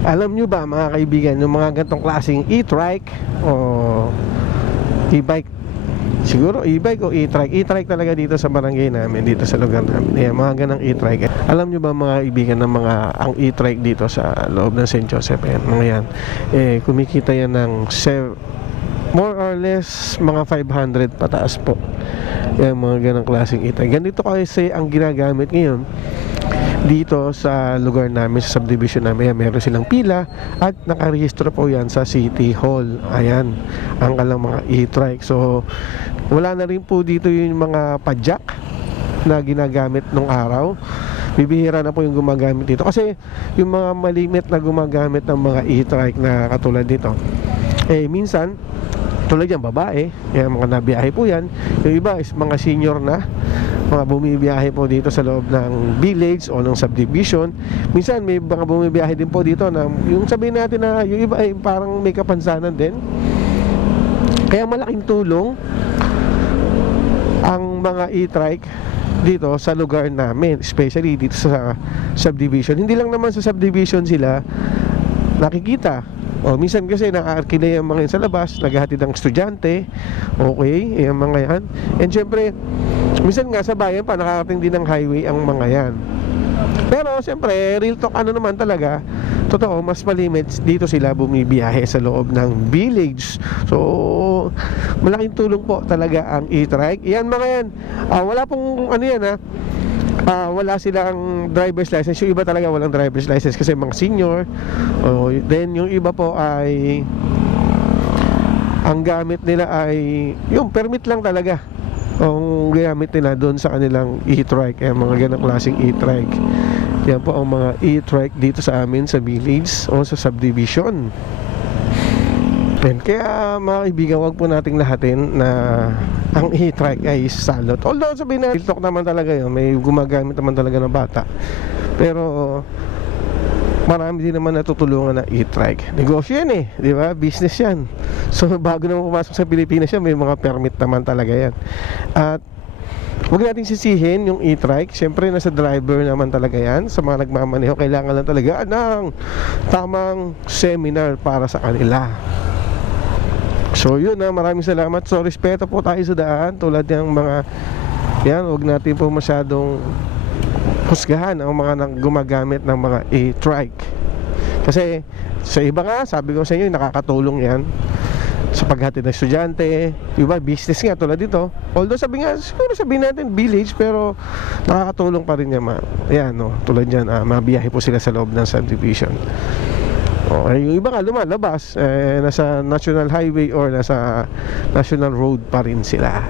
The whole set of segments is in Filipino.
Alam nyo ba mga kaibigan, yung mga gantong klaseng e-trike o e-bike? Siguro e-bike o e-trike? E-trike talaga dito sa barangay namin Dito sa lugar namin. Ayan, mga ganang e-trike. Alam nyo ba mga kaibigan ng mga Ang e-trike dito sa loob ng St. Joseph Ayan, mga yan eh, Kumikita yan ng More or less Mga 500 pataas po. Ayan, mga ganang klaseng e-trike. Ganito kasi ang ginagamit ngayon dito sa lugar namin, sa subdivision namin, ayan, meron silang pila at nakarehistro po yan sa City Hall. Ayan, ang kalang mga e-trike. So, wala na rin po dito yung mga padjak na ginagamit nung araw. Bibihira na po yung gumagamit dito. Kasi yung mga malimit na gumagamit ng mga e-trike na katulad dito, eh minsan, tulad yan, babae, yan, mga nabiyahe po yan. Yung iba is mga senior na, mga bumibiyahe po dito sa loob ng village o ng subdivision. Minsan may mga bumibiyahe din po dito na yung sabihin natin na yung iba ay parang may kapansanan din. Kaya malaking tulong ang mga e-trike dito sa lugar namin, especially dito sa subdivision. Hindi lang naman sa subdivision sila nakikita. O minsan kasi nakaarkila yung mga yan sa labas, naghahatid ng estudyante. Okay, yung mga yan. And syempre, minsan nga sa bayan pa nakarating din ng highway ang mga yan. Pero siyempre, real talk ano naman talaga, totoo, mas malimit dito sila bumibiyahe sa loob ng village. So, malaking tulong po talaga ang e-trike. Yan mga yan. Ah, wala pong ano yan ha. Ah, wala silang driver's license. Yung iba talaga walang driver's license kasi mga senior. Oh, then yung iba po ay ang gamit nila ay yung permit lang talaga ang ginamit nila doon sa kanilang e-trike eh, mga ganang klaseng e-trike yan po ang mga e-trike dito sa amin sa village o sa subdivision And kaya mga kaibigan, wag po nating lahatin na ang e-trike ay salot. Although sabihin na, talk naman talaga yun, may gumagamit naman talaga ng bata. Pero marami din naman natutulungan na e-trike. Negosyo yan eh, di ba? Business yan. So bago naman pumasok sa Pilipinas yan, may mga permit naman talaga yan. At Huwag natin sisihin yung e-trike Siyempre nasa driver naman talaga yan Sa mga nagmamaneho Kailangan lang talaga ng tamang seminar para sa kanila So yun na, maraming salamat. So respeto po tayo sa daan tulad ng mga yan, wag natin po masyadong husgahan ang mga nang gumagamit ng mga e-trike. Kasi sa iba nga, sabi ko sa inyo, nakakatulong yan sa paghatid ng estudyante, iba business nga tulad dito. Although sabi nga, siguro sabihin natin village pero nakakatulong pa rin yan. Ma. Yan, no, tulad yan, ah, mabiyahe po sila sa loob ng subdivision. Okay, yung iba nga lumalabas eh, nasa national highway or nasa national road pa rin sila.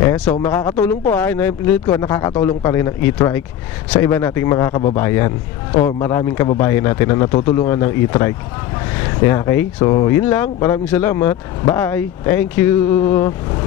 Eh, so makakatulong po ha, pinulit ko, nakakatulong pa rin ang e-trike sa iba nating mga kababayan o maraming kababayan natin na natutulungan ng e-trike. Yeah, okay, so yun lang. Maraming salamat. Bye. Thank you.